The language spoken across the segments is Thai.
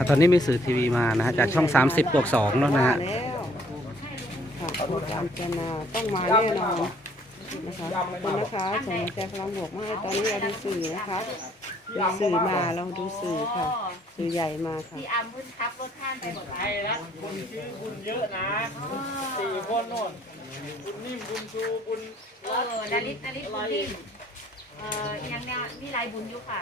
อะตอนนี้มีสื่อทีวีมานะฮะจากช่อง 30บวก2แล้วนะฮะมาแล้วค่ะมีการจะมาต้องมาแน่นอนนะคะขอบคุณนะคะส่งใจพลังบวกมาให้ตอนนี้เราดูสื่อนะคะดูสื่อมาเราดูสื่อค่ะ สื่อใหญ่มาค่ะพี่อัมพุ่นทับรถข้ามไปหมดไทยรัฐคุณชื่อคุณเยอะนะสี่คนโน่นคุณนิ่มคุณชูคุณ เออนาริตนาริตบุญนิ่ม เอ่อยังแนวมีหลายบุญอยู่ค่ะ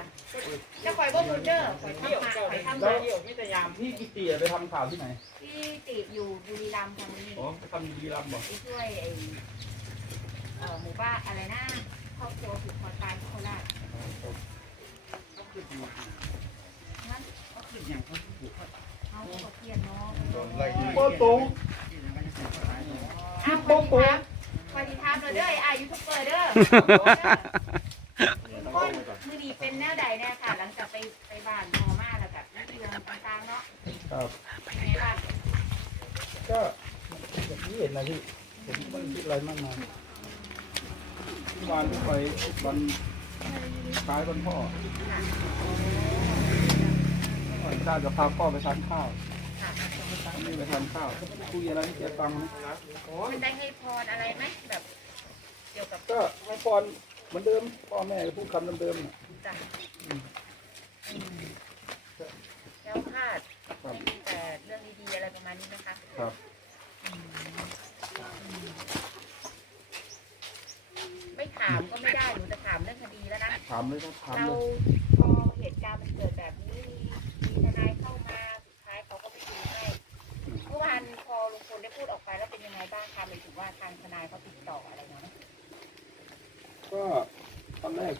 จะปล่อยบ่บุญเด้อปล่อยเที่ยวทำมาเที่ยวปล่อยทำแล้มาวเที่ยวมิตรยามที่กิติไปทำข่าวที่ไหน ที่ติดอยู่บุรีรัมย์ทางนี้อ๋อไปทำดีรัมบอกไปช่วยไอ้เอ่อหมู่บ้านอะไรนะครอบครัวผูกคอตายที่โคราชนั้นเขาเขียนเขาเขาเขียนเนาะโป๊ะตรงอ้าวคนที่ทำคนที่ทำเราเด้ออายุทุกเบอร์เด้อ คนมือดีเป็นแนวใดเนี่ยค่ะ หลังจากไปไปบ้านมอมาแล้วกับนักเรียนต่างๆเนาะครับเป็นไงบ้างก็อย่างที่เห็นนะพี่ผมไม่คิดอะไรมากมายเมื่อวานที่ไปวันคล้ายวันพ่อวันชาติจะพาพ่อไปทานข้าวไม่ไปทานข้าวคุยอะไรให้แกฟังนะมันได้ให้พรอะไรไหมแบบ เกี่ยวกับก็ให้พร เหมือนเดิมพ่อแม่ก็พูดคำเดิมๆน่ะจ้ะอืมแล้วคาดครับไม่มีแต่เรื่องดีๆอะไรประมาณนี้นะคะครับไม่ถามก็ไม่ได้หนูจะถามเรื่องคดีแล้วนะ ถามเลยครับถามเราเลย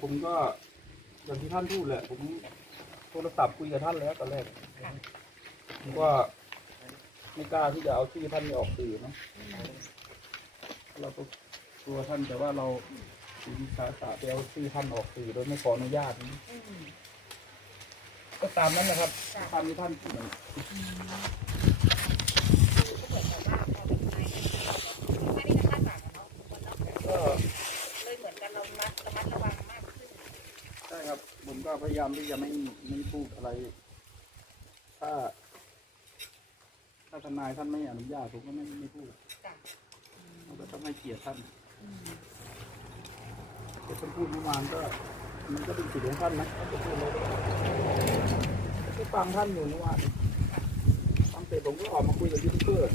ผมก็อย่างที่ท่านพูดแหละ ผมโทรศัพท์คุยกับท่านแล้วตอนแรกค่ะผมก็ไม่กล้าที่จะเอาชื่อท่านไปออกสื่อเนอะเราก็กลัวท่านแต่ว่าเราถือวิสาสะไปเอาชื่อท่านออกสื่อโดยไม่ขออนุญาตนี่อืมก็ตามนั้นนะครับจ้ะตามที่ท่านพูด ผมก็พยายามที่จะไม่ไม่พูดอะไร ถ้า ถ้าทนายท่านไม่อนุญาตผมก็ไม่ไม่พูดจ้ะเราก็ต้องให้เกียรติท่านอืมแต่ท่านพูดเมื่อวานก็ มันก็เป็นสิทธิ์ของท่านนะท่านจะพูดอะไรก็ได้ก็ฟังท่านอยู่เมื่อวานฟังเสร็จผมก็ออกมาคุยกับยูทูบเบอร์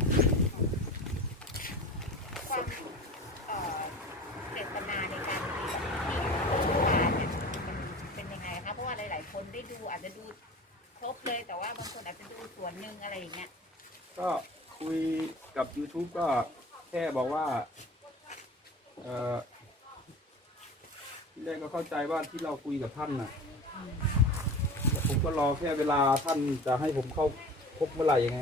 ความเอ่อเจตนาในการที่ที่พูดมาเนี่ยมันเป็นยังไงคะเพราะว่าหลาย ๆ คนได้ดูอาจจะดูครบเลยแต่ว่าบางคนอาจจะดูส่วนหนึ่งอะไรอย่างเงี้ยก็คุยกับ YouTube ก็แค่บอกว่า เออที่แรกก็เข้าใจว่าที่เราคุยกับท่านน่ะผมก็รอแค่เวลาท่านจะให้ผมเข้าพบเมื่อไหร่ยังไง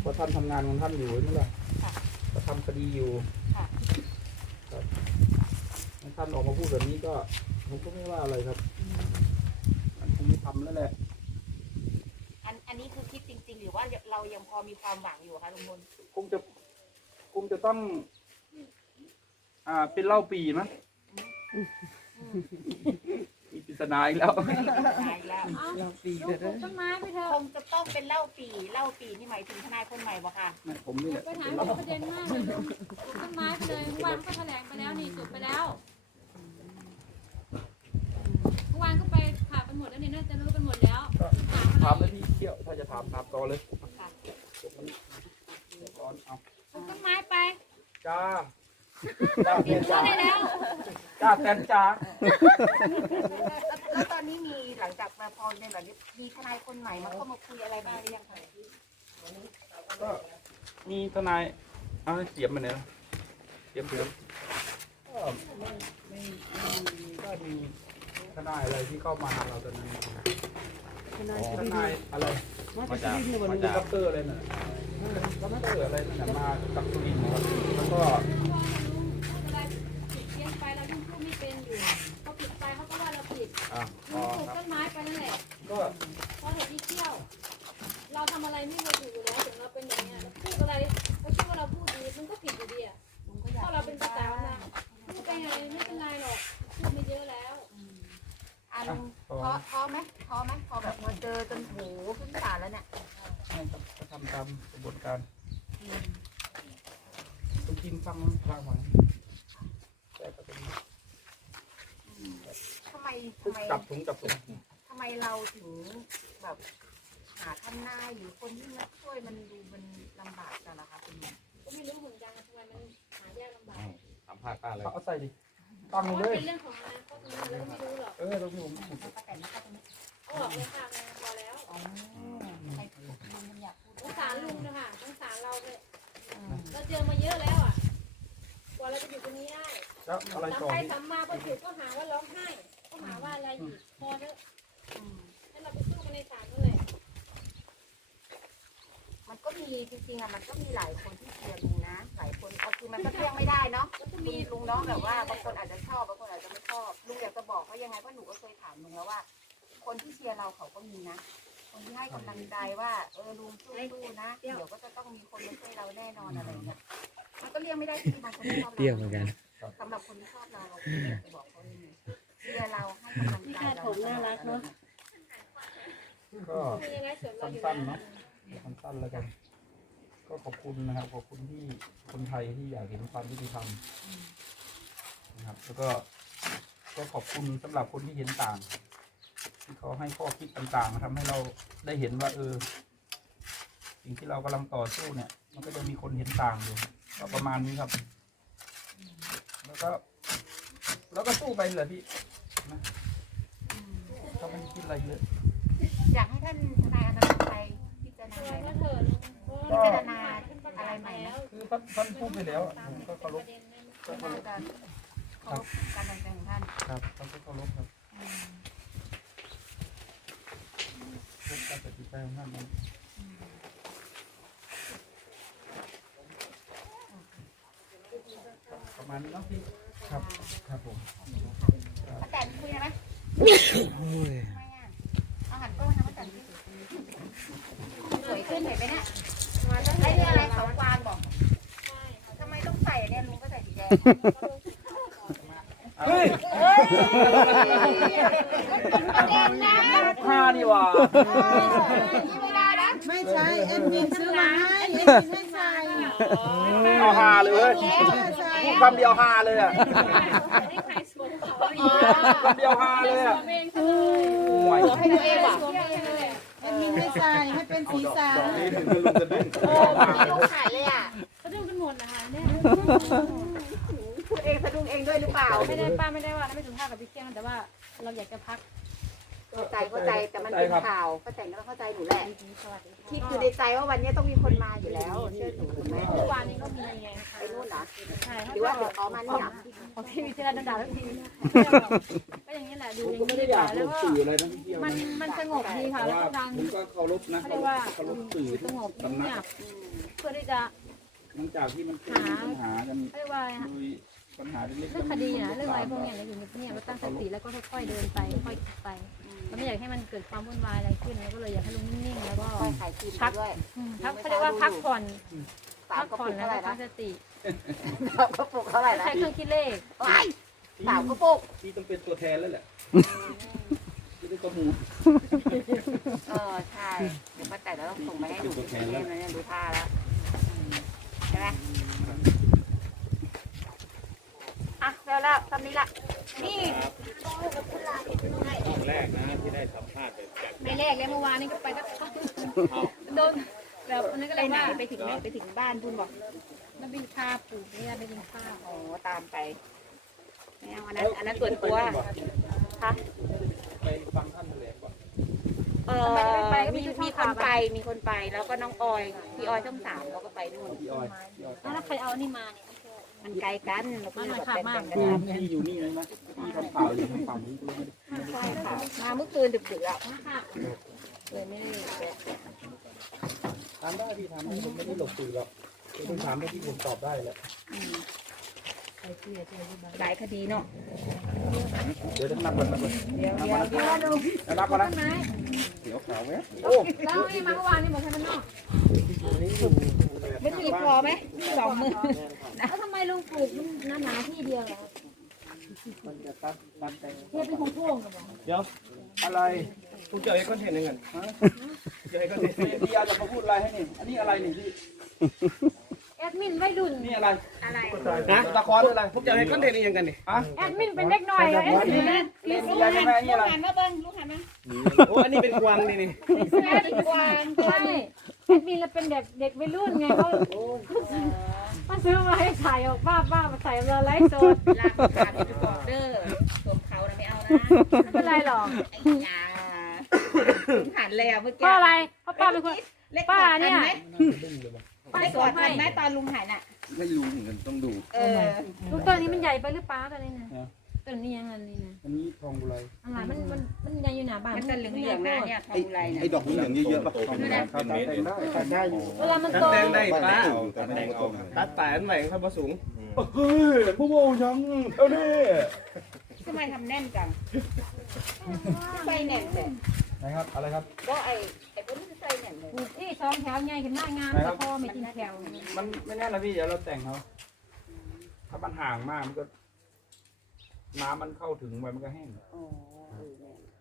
เพราะท่านทำงานของท่านอยู่นี่แหละค่ะก็ทำคดีอยู่ค่ะครับให้ท่านออกมาพูดแบบนี้ก็ผมก็ไม่ว่าอะไรครับ อืม มันคงไม่ทำแล้วแหละ อันอันนี้คือคิดจริง ๆ หรือว่าเรายังพอมีความหวังอยู่คะลุงพลคงจะคงจะต้อง อ่าเป็นเหล่าปีมั้งมีปริศนาอีกแล้ว ตายแล้วเราปีลูเด้กอปลูกต้นไม้ไปเถคอะงจะต้องเป็นเล่าปีเล่าปีนี่หมายถึงทนายคนใหม่บ่ค่ะไม่ผมนี่แหละปัญหาเป็นประเด็นมากเลยลูกปลูกต้นไม้ไปเลยเมื่อวานก็แถลงไปแล้วนี่จบไปแล้วเมื่อ วานก็ไปผ่ากันหมดแล้วนี่น่าจะรู้กันหมดแล้วก็ถามถามอะไรแล้วที่เที่ยวถ้าจะถามถามต่อเลยค่ะจบมันเดี๋ยวร้อนเอาปลูกต้นไม้ไปจ้าจ้าเปลี่แทยนนตัวจ้าได้แล้วจ้าแทนจ้าแล้วตอนนี้มีหลังจากมาพอในแบบนี้มีทนายคนใหม่มาเข้ามาคุยอะไรบ้างหรือยังคะก็มีทนายเอาเสียบมาเนี่ยนะเสียบเสียบก็ไม่ไม่ไม่ไม่ได้มี ทนายอะไรที่เข้ามาหาเราตอนนั้นทนายทสุรินทนายร์อะไรมาจากสุรินทร์เลยวันมานี้จาก ด็อกเตอร์อะไรน่ะด็อกเตอร์อะไรน่ะมาจากสุรินทร์นะครับแล้วก็ลุงพูดอะไรผิดเพี้ยนไปเรายิ่งพูดไม่เป็นอยู่เขาผิดไปเขาก็ว่าเราผิดอะพลุองปลูกครับต้นไม้ไปนั่นแหละก็เพราะเหตุที่เที่ยว เราทำอะไรไม่เคยถูกอยู่แล้วถึงเราเป็นอย่างเงี้ยเราพูดอะไรเราคิดว่าเราพูดดีมันก็ผิดอยู่ดีอะเพราะเราเป็นภาษาเราพูดไปไงไม่เป็นไรหรอกพูดไม่เยอะแล้ว อันอะพอท้อท้อไหมท้อไหมพอแบบพอเจอจนโหขึ้นศาลแล้วเนี่ยให้กับกระทำตามกระบวนการคุณทีมฟังฟังหวังแต่ก็เป็นทำไมทำไมจับถุงจับถุงทำไมเราถึงแบบหาทนายหรือคนที่มาช่วยมันดูมันลำบากกันล่ะคะคุณหมอก็ไม่รู้เหมือนกันทำไมมันหายากลำบากสัมภาษณ์ป้าเลยเขาเอาใส่ดิ ตั้งเพราะเลมันยเป็นเรื่องของอนาคตของมันแล้วก็ไม่รู้หรอกเออเราพี่ผมแล้วก็แต่งนะคะตรงนี้เอาออกเลยค่ะนะพอแล้วอ๋อใครพูดมันอยากพูดสงสารลุงนะคะสงสารเราเลยเราเจอมาเยอะแล้วอะกว่าเราจะอยู่ตรงนี้ได้แล้วอะไรทำต่อไปพี่ทำมาพอถูกก็หาว่าร้องไห้ ก็หาว่าอะไรอีกพอเถอะให้เราไปสู้กันในศาลนั่นแหละมันก็มีจริงๆอะมันก็มีหลายคนที่เชียร์ลุงนะ หลายคนเอาคือมันก็เลี่ยงไม่ได้เนาะมันก็มีมีลุงเนาะแบบว่าบางคนอาจจะชอบบางคนอาจจะไม่ชอบลุงอยากจะบอกว่ายังไงเพราะหนูก็เคยถามลุงแล้วว่า คนที่เชียร์เราเขาก็มีนะคนที่ให้กำลังใจว่าเออลุงสู้ๆนะเดี๋ยวก็จะต้องมีคนมาช่วยเราแน่นอนอะไรเงี้ยมันก็เลี่ยงไม่ได้ที่บางคนที่ชอบเราเปรี้ยวเหมือนกันสำหรับคนที่ชอบเราเราก็อยากจะบอกเขาอย่างนี้เชียร์เราให้กำลังใจเราน่ารักเนาะก็มีอะไรเสริมเราอยู่สั้นๆแล้เนาะวสั้นๆแล้วกัน ก็ขอบคุณนะครับ ขอบคุณที่คนไทยที่อยากเห็นความยุติธรรมนะครับ แล้วก็ก็ขอบคุณสำหรับคนที่เห็นต่าง ที่เขาให้ข้อคิดต่างๆทำให้เราได้เห็นว่า เออ สิ่งที่เรากำลังต่อสู้เนี่ย มันก็จะมีคนเห็นต่างอยู่ก็ประมาณนี้ครับ แล้วก็แล้วก็สู้ไปเลยพี่นะก็ไม่คิดอะไรเยอะอยากให้ท่านทนายอนัน พิจารณาอะไรไหมก็เถอะลุงพิจารณาอะไรใหม่ไหมคือท่านท่านพูดไปแล้วอะผมก็เคารพก็น่าจะเคารพการตัดสินใจของท่านครับท่านก็เคารพครับเคารพการตัดสินใจของท่านนะประมาณนี้เนาะพี่ครับครับผมป้าแตนคุยได้ไหมทำไมอะเอาหันกล้องมาทางป้าแตน สวยขึ้นเห็นไหมเนี่ยไอ้เนี่ยอะไรเขากวางบอกทำไมต้องใส่เนี่ยลุงก็ใส่สีแดงเฮ้ยเฮ้ยมันเป็นประเด็นนะผ้านี่หว่ามีเวลานะไม่ใช่แอดมินซื้อมาให้แอดมินให้ใส่เอาฮาเลยเว้ยพูดคำเดียวฮาเลยอะให้ใครสวมเขาคำเดียวฮาเลยอะวมเองซะเลยห่วยให้ตัวเองเหรอส วมเองเลยแอดมินให้ใส่ให้เป็นสีสันโอ้ไม่รู้ขายเลยอะเขาดูกันหมดนะคะเนี่ยพูดเองสะดุ้งเองด้วยหรือเปล่า ไม่ได้ป้าไม่ได้ว่าไม่ถึงภาพกับพี่เกี้ยงแต่ว่าเราอยากจะพัก เข้าใจเข้าใจแต่มันเป็นข่าวป้าแตนก็เข้าใจหนูแหละสวัสดีคิดอยู่ในใจว่าวันนี้ต้องมีคนมาอยู่แล้วเชื่อหนูถูกไหมเมื่อวานนี้ก็มีไงไปนู่นเหรอใช่หรือว่าเดี๋ยวเขามานี่เหรอของที่มีเจอด่าแล้วทีก็อย่างนี้แหละดูผมอย่างก็ไม่นี้ได้ดีอกยาว่ากแล้วลบก็สื่ออะไรนะพี่เที่ยวมันนะมันสงบดีค่ะแต่แล้วว่าก็ดังผมก็เคารพนะเขาเรียกว่าเคารพสื่อสงบสำนัเงียกบเพื่อที่จะหลังจากที่มันเคยมีปัญหากันเรียกว่าโดยปัญหาเล็กๆเรื่องคดีนะเรื่องอะไรพวกเนี้ยเราอยู่เงียบๆเราตั้งสติแล้วก็ค่อยๆเดินไปค่อยๆคิดไป เราไม่อยากให้มันเกิดความวุ่นวายอะไรขึ้นแล้วก็เลยอยากให้ลุงนิ่งๆแล้วก็ค่อยขายครีมไปด้วยอืมพักเขาเรียกว่าพักผ่อนสาพัมกกระผ่อปุนกแล้วเท่าไหร่ก็นะตั้งสติสามกระปุกเท่าไหร่นะใช้เครื่องคิดเลขว้ายสามกระปุกพี่ต้องเป็นตัวแทนแล้วแหละที่ได้ข้อมูลเออใช่เดี๋ยวป้าแต่เราต้องส่งไปให้ดูที่เล่มแล้วเนี่ยดูท่าแล้วใช่ไหมอะ แล้วแล้วทำนี้ละนี่แรกนะที่ได้สัมภาษณ์แบบจากไม่แรกเลยเมื่อวานนี้ก็ไปก็โดนแบบอันนั้นก็ไปเลยไหนว่าไปถึงไหนไปถึงบ้านบุญบอกมันเป็นข้าวปลูกเนี่ยไปกินข้าวโอ้ตามไปไม่เอาอันนั้นอันนั้นส่วนตัวค่ะไปฟังท่านแถลงก่อนเออมีมีคนไปมีคนไปแล้วก็น้องออยพี่ออยช่องสามเราก็ไปนู่นพี่ออยพี่ออยแล้วใครเอาอันนี้มาเนี่ย มันไกลกันเราก็เลยแบบแบ่งๆกันคือทำพี่อยู่นี่เลยนะพี่ทำข่าวอยู่ทางฝั่งนี้ก็ไม่ได้ใช่ค่ะ มาเมื่อคืนดึกๆอะค่ะเลยไม่ได้ถามได้พี่ถามได้ผมไม่ได้หลบสื่อหรอกคุณถามได้ที่ผมตอบได้แหละหลายคดีเนาะ เดี๋ยวจะนับก่อนนับก่อนเดี๋ยวเดี๋ยวเดี๋ยวดูแล้วนับก่อนนะต้นไม้เดี๋ยวขาวแวะโอ้แล้วไอ้มาเมื่อวานนี่บอกให้มันนอกไม่ถือพอไหมสองมือแลุงปลูกมันหนาๆที่เดียวเหรอมันจะตัดตัดแต่เทียบเป็นของพ่วงกันบอเดี๋ยวอะไรคุณเจอไอ้ก้อนเห็นยังไงฮะพี่อาจะมาพูดอะไรให้นี่อันนี้อะไรนี่พี่แอดมินไม่รุ่นนี่อะไรอะไรนะตะคอนอะไรพวกจะให้คอนเทนต์นี้ยังกันนี่ฮะแอดมินเป็นเด็กหน่อยแอดมินเป็นนี่ลูยากหัจะนแม่นี่ลูกอะไรหันมาเบิ้งลูกหันมาโอ้อันนี้เป็นกวางนี่นี่แอดมินกวางใช่ แอดมินเราเป็นเด็กเด็กวัยรุ่นไงเขามาซื้อมาให้ถ่ายออกบ้าบ้ามาใส่เราไลฟ์สดลากขาดไปบอกเด้อสวมเขานะไม่เอานะไม่เป็นไรหรอกไอ้ยาหันแล้วเมื่อกี้เพราะอะไรเพราะป้าเป็นคนเล็กป้าเนี่ยป้าป้าได้สกออนดให้ทันไหมตอนลุงหันอะ ไม่รู้เหมือนกันต้องดูเออลูกต้นนี้มันใหญ่ไปหรือเปล่าตัวนี้นะ ต้นนี้ยังไงนี่นะอันนี้ทองบุไรอะไรมันมันมันใหญ่อยู่หน้าบ้านมันจะเหลืองๆนะเนี่ยทองไรนะไอ้ดอกเหลืองเยอะๆป่ะทองบุไรครับตัดแต่งได้ตัดได้อยู่เวลามันโตแดงได้ป้าตัดแต่อันใหม่เขาผสูงเฮ้ยผู้โมยังเท่านี้ทำไมทำแน่นจังใส่แน่นเลยนะครับ อะไรครับ ก็ไอ้ไอ้พวกนี้ใส่แน่นเลยปลูกที่สองแถวใหญ่ขึ้นหน้างามแต่พอไม่กินแถว มันไม่แน่นะพี่ เดี๋ยวเราแต่งเขา ถ้ามันห่างมากมันก็ น้ำมันเข้าถึงไปมันก็แห้งอ๋อ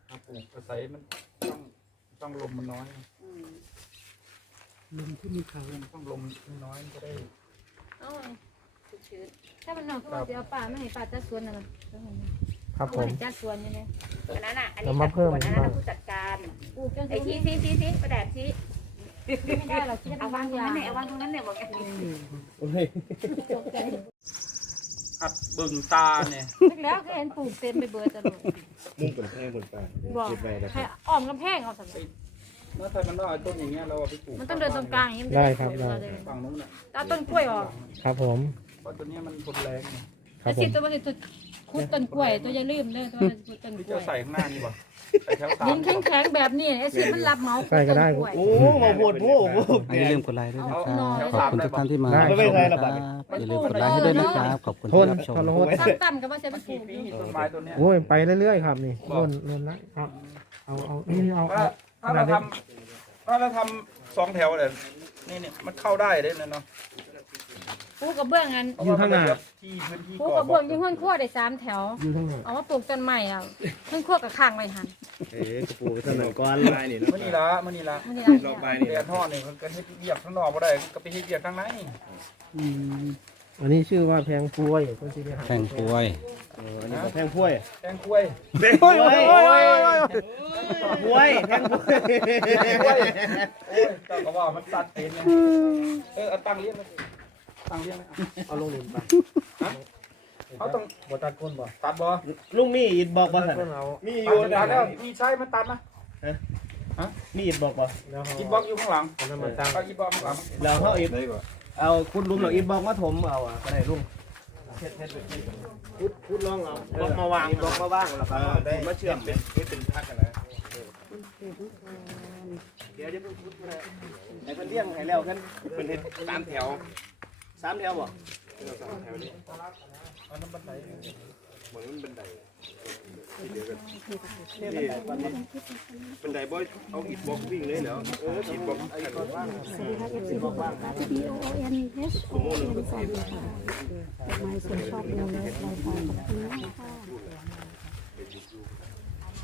ครับปลูกกระใสมันต้องต้องลมมันน้อยลมที่มีเขาต้องลมน้อยมันจะได้ เอาชื้นถ้ามันนอกก็ว่าจะเอาป่าไม่ให้ป่าจัดสวนน่ะมันครับผมจัดสวนนี่เลยๆอันนั้นอะอันเรานี้มาจัดเพิ่มส่วนอันนั้นผู้จัดการปลูกจังไอ้สวนชี้ชี้ชี้ชี้ประแดดชี้ไม่ได้หรอกที่จะเอาวาวางงตรงยานั้นเนี่ยเอาวางตรงนั้นเนี่ยบอกแอบนี้ หัดบึงตาเนี่ยแล้วก็เห็นปลูกเต็มไปเบิดตลอดมุ่งเป็นแพงบนปลาบอกให้อ้อมกำแพงเอาสักเมื่อไทยมันว่าต้นอย่างเงี้ยเราเอาไปปลูกมันต้องเดินตรงกลางอย่างนี้มันจะได้ครับได้ ฝั่งนู้นน่ะเอาต้นกล้วยออกครับผมเพราะตัวเนี้ยมันทนแรงไงครับแล้วผสิมตัวมันสิตัวคุดต้นกล้วย ตัวอย่าลืมเด้อตัวคุดต้นที่กล้จะวยใส่ข้างหน้านี่ป่ะใส่แถวสามดินแข็งๆแบบนี้ไอ้สิมันรับเหมาใส่ก็ได้ต้นล้วย โอ้มาโหดโว้โว้อันนี้ลืมกดไลค์ด้วยนะครับแถวขอบสามคุณได้ทุกป่ะท่านที่มาได้ ชมไม่เป็นไรนะหรอกครับอย่าลืมกดไลค์ให้ด้วยนะครับ ขอบคุณที่รับชมทนทรหดซ้ำต่ำกับว่าเสียไปปลูกพี่พี่ต้นไม้ตัวเนี้ยโอ้ยไปเรื่อยๆครับนี่ร่นร่นละครับเอาเอานี่เอาถ้าเอาถ้าเราทำถ้าเราทำสองแถวเลยนี่เนี่ยมันเข้าได้เลยนะเนาะ ปลูกกับเบื้องอันอยู่ข้างหน้า ที่พื้นที่ปลูกก่อกับบเบื้องอยี่ห้อนขั้วได้สามแถว อยู่ข้างหน้าเอามาปลูกต้นใหม่อะเพิ่งขั้วกับข้างไว้หันเอ๊ะกระปูถนนก้อนลายนี่มันนี่ละมันนี่ละมันนี่รอละไปเรียนท่อนี่มันก็ให้เรียกข้างนอกก็ได้ก็ไปให้เรียกข้างในอืมอันนี้ชื่อว่าแพงกล้วยคนที่ไปหาแข่งป่วยเอออันนี้ก็แพงพ้วยแตงกล้วยโอ้ยโอ้ยโอ้ยพ้วยแพงพ้วยกล้วย โอ้ยเจ้าก็ว่ามันตัดเป็นไงเออเอาตั้งเลี้ยงเลย ตั้งเลี้ยงเลยเอาเอาลงดินไปเขาต้องบ่ตัดก้นบ่ตัดบ่ลุงมีอิดบอกบ่ตัสัดนก้นเอามีอตัยู่ดตัดแล้วมีใช้มันตัดนะมีอิดบอกบ่แล้วเขาอินบ็อกอยู่ข้างหลังเอาน้ำมันตั้งเอาอินบ็อกข้างหลังเราเขาอิดเอาคุณลุงเราอิดบอกมาถมเอาอะก็ได้ลุงพุดพุดลองเอาบอกมาวางบอกมาว่างแล้วก็ได้มาเชื่อมเป็นเป็นพักกันนะเดี๋ยวเดี๋ยวพุดมาไอ้เพิ่นเลี้ยงให้แล้วกันเป็นเฮ็ดสามแถว สามแถวบ่สามแถวนี่เอนบันไดเหมือนมันบันไดนี่บันไดบันไดบ่เอาอิฐบล็อกวิ่งเลยเหรอเอออิฐบล็อกไอ้ก่อนว่างอิฐบล็อกว่าง B O N H O N สวัสดีค่ะกไม้ส่วนชอบดูเลยไลฟ์ขอบคุณมากค่ะ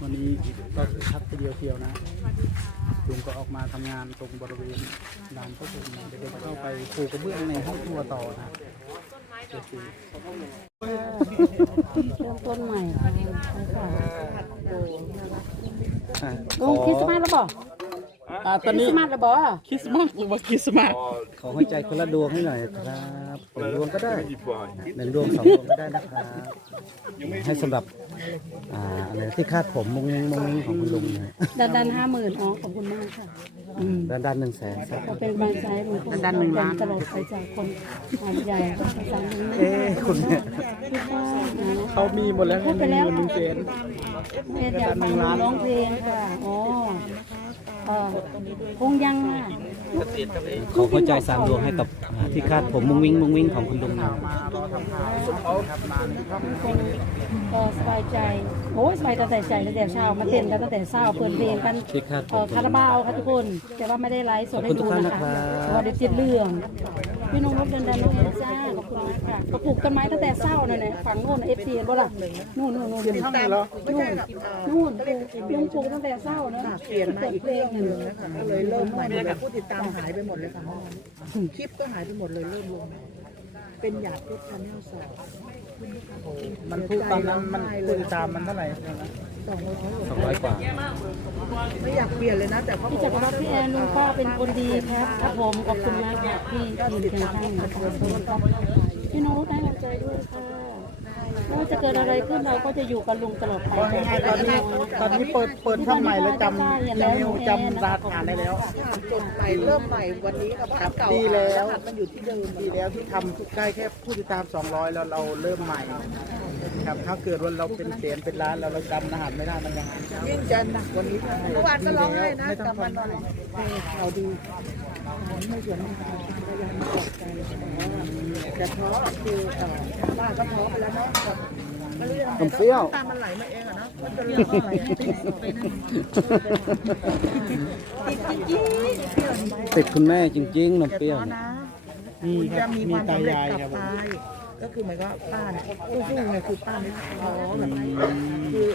วันนี้ก็คือพักไปเดียวเที่ยวนะลุงก็ออกมาทำงานตรงบริเวณลานพระพรหมเด็กๆเข้าไปปลูกกระเบื้องในห้องครัวต่อนะเริ่มต้นใหม่ค่ะใช่ค่ะอะลุงคริสต์มาสแล้วบ่อ่าตคอนรินี้สต์มาสแล้วบ่คริสต์มาสหรือว่าคริสต์มาสขอให้ใจคนละดวงให้หน่อยครับ หนึ่งดวงก็ได้หนึ่งดวงสองดวงก็ได้นะครับให้สำหรับอ่าอะไรที่คาดผมมุงมิงมุงมิงของคุณลุงนะดันดันห้าหมื่นอ๋อขอบคุณมากค่ะอืมด้านด้านหนึ่งแสนสักก็เป็นกำลังใจให้ลุงพลดันหนึ่งล้านตลอดไปจากคนหาดใหญ่ภาษาหนึ่งเอ๊ะคุณเนี่ยคิดว่านะเขามีหมดแล้วพูดไปแล้วหนึ่งแสนเอ็ดอยากฟังลุงร้องเพลงค่ะอ๋อเออคงยังค่ะ ขอหัวใจสามดวงให้กับอ่าที่คาดผมมุงมิงมุงมิงของคุณลุงนะก็สบายใจโอ้ยสบายตั้งแต่ใจตั้งแต่เช้ามาเต้นกันตั้งแต่เช้าเปิดเพลงกันที่คาดผเอ่อมคาราบาวค่ะทุกคน แต่ว่าไม่ได้ไลฟ์สดให้ดูขอบคุณทุกท่านนะคะนะครับเพราะว่าเดี๋ยวติดเรื่องพี่น้องรบเดินดันน้องเอ็นจ้า ขอบคุณคุณมากค่ะก็ปลูกต้นไม้ตั้งแต่เศร้านั่นแหละฝั่งโน่นเอฟซีเห็นบ่ล่ะนู่นนู่นนู่นนู่นไม่ใช่หรอนู่นลุงปลูกตั้งแต่เศร้านะเปลี่ยนมาอีกเรื่องหนึ่งนะคะก็เลยเริ่มใหม่หมดเลยผู้ติดตามหายไปหมดเลยค่ะคลิปก็หายไปหมดเลยเริ่มลงเป็นหยาดเพชรชาแนลสองมันพูดตอนนั้นมันผู้ติดตามมันเท่าไหร่ สองร้อยสองร้อยกว่า ไม่อยากเปลี่ยนเลยนะ แต่เขาบพี่อกจักรว่าพัฒน์พี่แอนลุงป้าเป็นคนดีครับครับผมขอบคุณมากค่ะพี่ทีมเพียงข้างนะคะพี่น้องได้กำลังใจด้วยค่ะไม่ว่าจะเกิดอะไรขึ้นเราก็จะอยู่กับลุงตลอดไปง่ายๆตอนนี้ตอนนี้เปิดเปิดช่องใหม่แล้วจำจำนิวจำรหัสผ่านได้แล้วจดใหม่เริ่มใหม่วันนี้ค่ะเพราะอันเก่าดีแล้ว รหัสมันอยู่ที่เดิม ดีแล้วที่ทำได้แค่ผู้ติดตาม 200 แล้วเราเริ่มใหม่ ครับถ้าเกิดว่าเราเป็นแสนเป็นล้านแล้วเราจำรหัสไม่ได้มันยังไงยิ่งจะหนักกว่านี้เมื่อวานก็ร้องไห้นะไม่ต้องกลับมาทำนอนข่าดีไม่เสียไม่ค่ะพยายามปลอบใจแต่ท้อคือเอ่อป้านก็ท้อไปแล้วเนาะแบบไม่รู้จะทำไงนเปรี้ยวตามันไหลมาเองอะเนาะมันจะเรื่องอะไรติดคุณแม่จริงๆนมเปรี้ยวนี่ยนะมีครับมีตายายครับผม ก็คือมันก็ป้าเนี่ยสู้ๆไงคือป้าไม่ท้อแบบคือ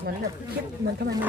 เหมือนแบบคิดเหมือนทำไมมัน